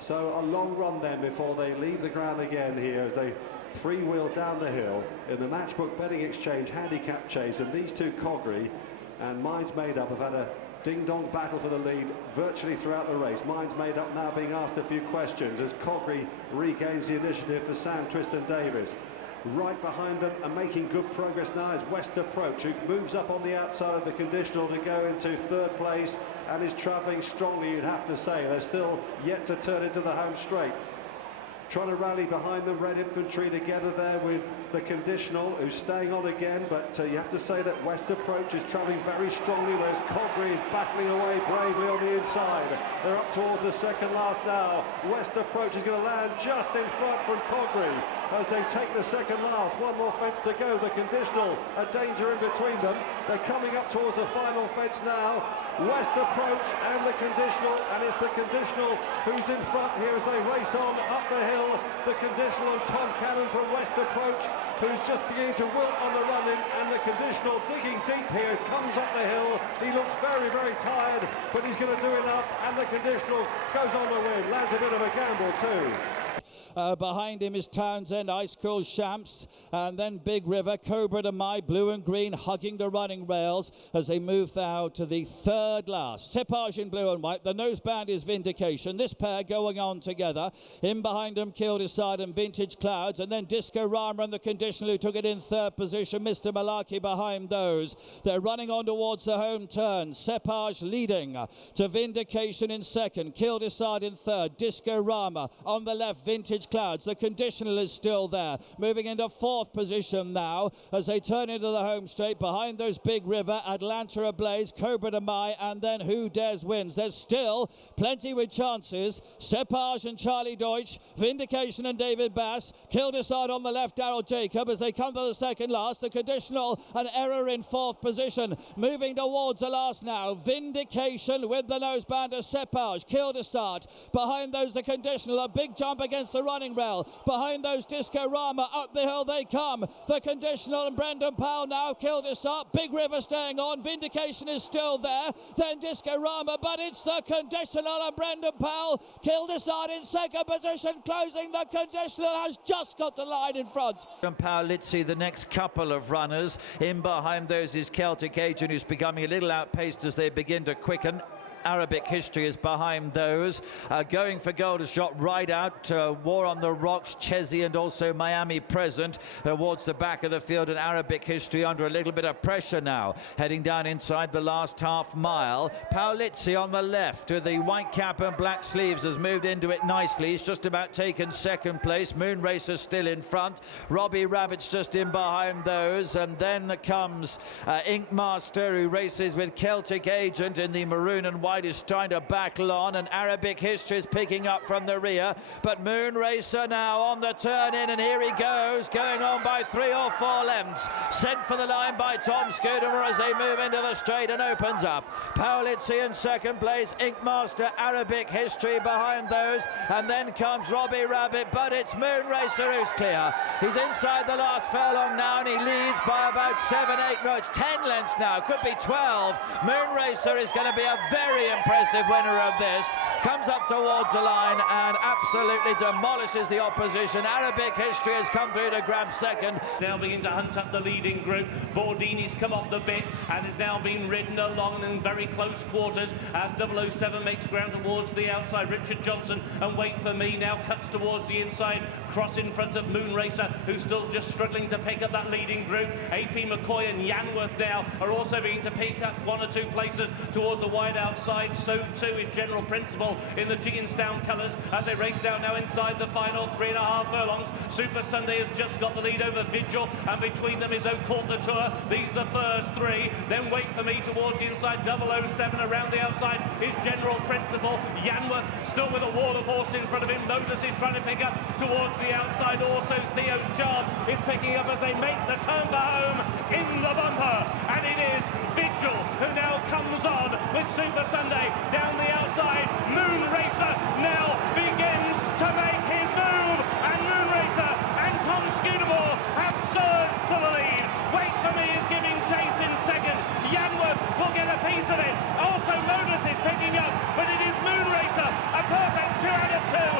So a long run then before they leave the ground again here as they freewheel down the hill in the Matchbook Betting Exchange Handicap Chase. And these two, Cogri and Minds Made Up, have had a ding-dong battle for the lead virtually throughout the race. Minds Made Up now being asked a few questions as Cogri regains the initiative for Sam Twiston-Davies. Right behind them and making good progress now is West Approach, who moves up on the outside of the Conditional to go into third place and is travelling strongly, you'd have to say. They're still yet to turn into the home straight. Trying to rally behind them, Red Infantry together there with the Conditional, who's staying on again, but you have to say that West Approach is travelling very strongly, whereas Cogri is battling away bravely on the inside. They're up towards the second last now. West Approach is going to land just in front from Cogri as they take the second last. One more fence to go. The Conditional, a danger in between them. They're coming up towards the final fence now. West Approach and the Conditional, and it's the Conditional who's in front here as they race on up the hill. The Conditional and Tom Cannon from West Approach, who's just beginning to wilt on the running, and the Conditional digging deep here, comes up the hill. He looks very, very tired, but he's going to do enough, and the Conditional goes on to win. Lands a bit of a gamble too. Behind him is Townsend, Ice Cool Champs, and then Big River, Cobra to My, blue and green, hugging the running rails as they move now to the third last. Cepage in blue and white, the noseband is Vindication. This pair going on together. In behind them, Kildeside and Vintage Clouds, and then Disco Rama and the Conditional, who took it in third position. Mr. Malarkey behind those. They're running on towards the home turn. Cepage leading to Vindication in second, Kildeside in third, Disco Rama on the left, Vintage Clouds. The Conditional is still there, moving into fourth position now as they turn into the home straight. Behind those, Big River, Atlanta Ablaze, Cobra to My, and then Who Dares Wins. There's still plenty with chances. Cepage and Charlie Deutsch, Vindication and David Bass, Kildeside on the left, Darryl Jacob as they come to the second last. The Conditional, an error in fourth position, moving towards the last now. Vindication with the noseband of Cepage, Kildeside behind those, the Conditional, a big jump against the running rail. Behind those, Disco Rama, up the hill they come. The Conditional and Brendan Powell now. Kildeside, Big River staying on. Vindication is still there. Then Disco Rama, but it's the Conditional and Brendan Powell. Kildeside in second position, closing. The Conditional has just got the line in front. From Powell, let's see the next couple of runners. In behind those is Celtic Agent, who's becoming a little outpaced as they begin to quicken. Arabic History is behind those. Going for gold, a shot right out. War on the Rocks, Chesney, and also Miami Present towards the back of the field. And Arabic History under a little bit of pressure now, heading down inside the last half mile. Paolizzi on the left with the white cap and black sleeves has moved into it nicely. He's just about taken second place. Moon Racer still in front. Robbie Rabbit's just in behind those. And then comes Ink Master, who races with Celtic Agent in the maroon and white, is trying to battle on, and Arabic History is picking up from the rear, but Moon Racer now on the turn in, and here he goes, going on by 3 or 4 lengths, sent for the line by Tom Scudamore as they move into the straight and opens up. Paolizzi in second place, Ink Master, Arabic History behind those, and then comes Robbie Rabbit, but it's Moon Racer who's clear. He's inside the last furlong now, and he leads by about 7, 8, no, it's 10 lengths now, could be 12. Moon Racer is going to be a very impressive winner of this. Comes up towards the line and absolutely demolishes the opposition. Arabic History has come through to grab second. Now begin to hunt up the leading group. Bordini's come off the bit and is now being ridden along in very close quarters as 007 makes ground towards the outside. Richard Johnson and Wait For Me now cuts towards the inside. Cross in front of Moon Racer, who's still just struggling to pick up that leading group. AP McCoy and Yanworth now are also beginning to pick up 1 or 2 places towards the wide outside. So too is General Principle in the Jigginstown colours as they race down now inside the final 3.5 furlongs. Super Sunday has just got the lead over Vigil, and between them is O'Court the Tour. These are the first 3. Then Wait For Me towards the inside. 007 around the outside is General Principle. Yanworth still with a wall of horse in front of him. Modus is trying to pick up towards the outside. Also Theo's Charm is picking up as they make the turn for home in the bumper, and it is Vigil who now comes on with Super Sunday down the outside. Moon Racer now begins to make his move, and Moon Racer and Tom Scudamore have surged to the lead. Wait For Me is giving chase in second. Yanworth will get a piece of it. Also Modus is picking up, but it is Moon Racer, a perfect 2 out of 2.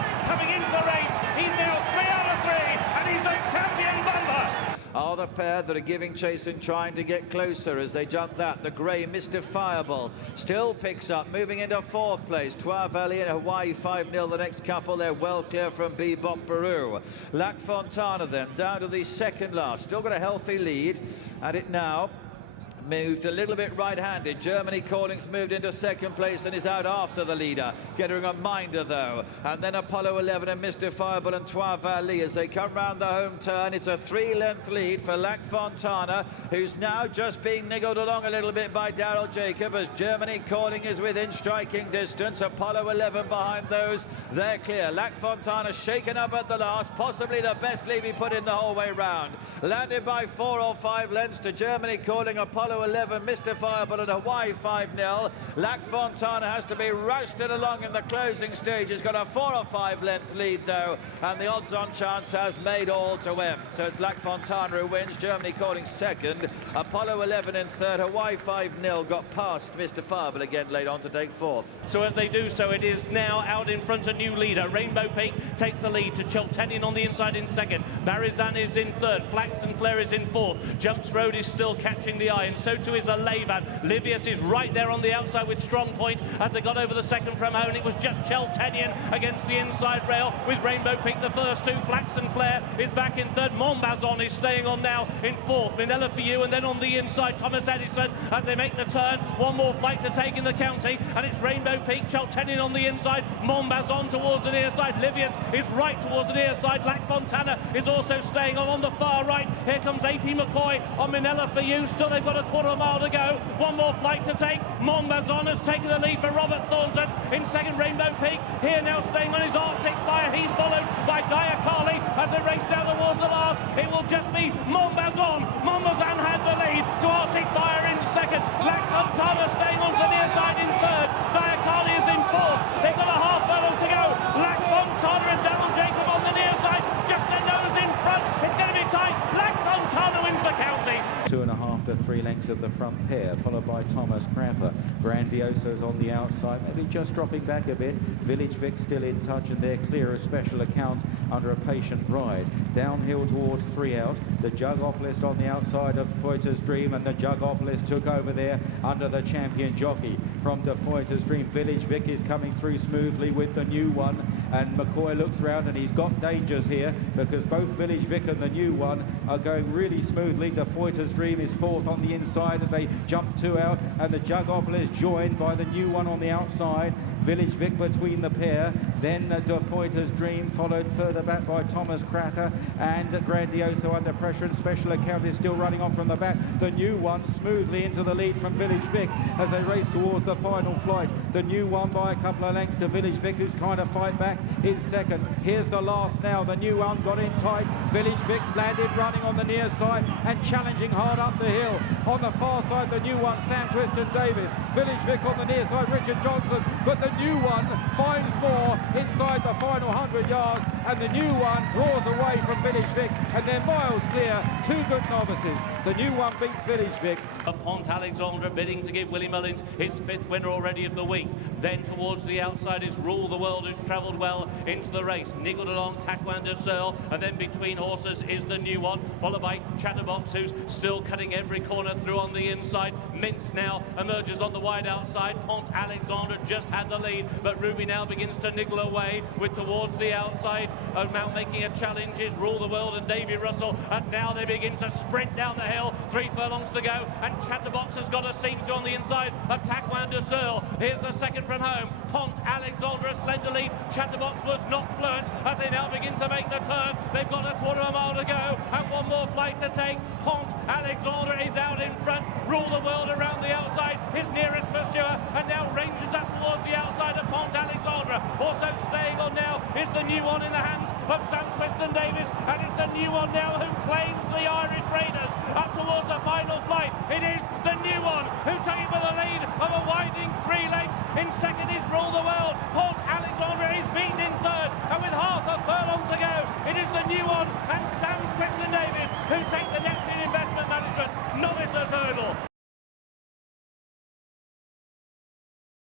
another pair that are giving chase and trying to get closer as they jump that. The grey Mystifiable still picks up, moving into fourth place. Trois Valley and Hawaii 5-0 the next couple. They're well clear from Bebop Peru. Lac Fontana then down to the second last. Still got a healthy lead at it now. Moved a little bit right-handed. Germany Calling's moved into second place and is out after the leader. Getting a minder though. And then Apollo 11 and Mystifiable and Trois Valley as they come round the home turn. It's a 3-length lead for Lac Fontana, who's now just being niggled along a little bit by Daryl Jacob as Germany Calling is within striking distance. Apollo 11 behind those. They're clear. Lac Fontana shaken up at the last. Possibly the best lead he put in the whole way round. Landed by 4 or 5 lengths to Germany Calling, Apollo 11, Mystifiable and Hawaii 5-0. Lac Fontana has to be roasted along in the closing stage. He's got a 4 or 5 length lead though, and the odds-on chance has made all to win. So it's Lac Fontana who wins, Germany Calling second, Apollo 11 in third, Hawaii 5-0 got past Mystifiable again late on to take fourth. So as they do so, it is now out in front a new leader. Rainbow Peak takes the lead to Cheltenham on the inside in second. Barizan is in third, Flax and Flare is in fourth. Jumps Road is still catching the eye, and so too is a Levan. Livius is right there on the outside with Strong Point as they got over the second from home. It was just Cheltenham against the inside rail with Rainbow Peak the first two. Flax and Flare is back in third. Montbazon is staying on now in fourth. Minella for you, and then on the inside Thomas Edison as they make the turn. One more flight to take in the county, and it's Rainbow Peak, Cheltenham on the inside, Montbazon towards the near side. Livius is right towards the near side. Lac Fontana is also staying on the far right. Here comes AP McCoy on Minella for you. Still they've got a quarter of a mile to go. One more flight to take. Montbazon has taken the lead for Robert Thornton in second. Rainbow Peak here now staying on his Arctic Fire. He's followed by Diakali as they race down towards the last. It will just be Montbazon. Montbazon had the lead to Arctic Fire in second. Lac Fontana staying on to the near side in third. Diakali is in fourth. They've got a half furlong to go. Lac Fontana and Daryl Jacob on the near side. Just a nose in front. It's going to be tight. Lac Fontana wins the county. 2.5 to 3 lengths of the front pair, followed by Thomas Crapper. Grandioso's on the outside, maybe just dropping back a bit. Village Vic still in touch, and they're clear of special account under a patient ride. Downhill towards 3 out. The Jugopolis on the outside of Foyter's Dream, and the Jugopolis took over there under the champion jockey from the Foyter's Dream. Village Vic is coming through smoothly with the new one, and McCoy looks round and he's got dangers here because both Village Vic and the new one are going really smoothly. The Foyter's Dream is fourth on the inside as they jump 2 out, and the Jugopolis joined by the new one on the outside. Village Vic between the pair, then De Foyter's Dream followed further back by Thomas Cracker, and Grandioso under pressure, and Special Account is still running on from the back. The new one smoothly into the lead from Village Vic as they race towards the final flight. The new one by a couple of lengths to Village Vic, who's trying to fight back in second. Here's the last now. The new one got in tight. Village Vic landed running on the near side and challenging hard up the hill. On the far side, the new one, Sam Twiston Davis. Village Vic on the near side, Richard Johnson, but the new one finds more inside the final 100 yards, and the new one draws away from Village Vic, and they're miles clear. 2 good novices. The new one beats Village Vic. Pont Alexandra bidding to give Willie Mullins his 5th winner already of the week. Then towards the outside is Rule the World, who's travelled well into the race. Niggled along Taekwondo Searle, and then between horses is the new one, followed by Chatterbox, who's still cutting every corner through on the inside. Mince now emerges on the wide outside. Pont Alexandra just had the lead, but Ruby now begins to niggle away with towards the outside. Mount making a challenge is Rule the World and Davy Russell, as now they begin to sprint down the hill. 3 furlongs to go, and Chatterbox has got a seam through on the inside of Taekwondo Searle. Here's the second from home. Pont Alexandra, slender lead. Chatterbox was not fluent as they now begin to make the turn. They've got a quarter of a mile to go, and one more flight to take. Pont Alexandra is out in front. Rule the World around the outside, his nearest pursuer, and now ranges up towards the outside of Pont Alexandra. Also staying on now is the new one in the hands of Sam Twiston Davis, and it's the new one now who claims the Irish Raiders up towards the final flight. It is the new one who takes with a lead of a winding 3 lengths. In second is Rule the World. Pont Alexandra is beaten in third, and with half a furlong to go, it is the new one and Sam Twiston Davis who take the Neptune Investment Management Novices Hurdle.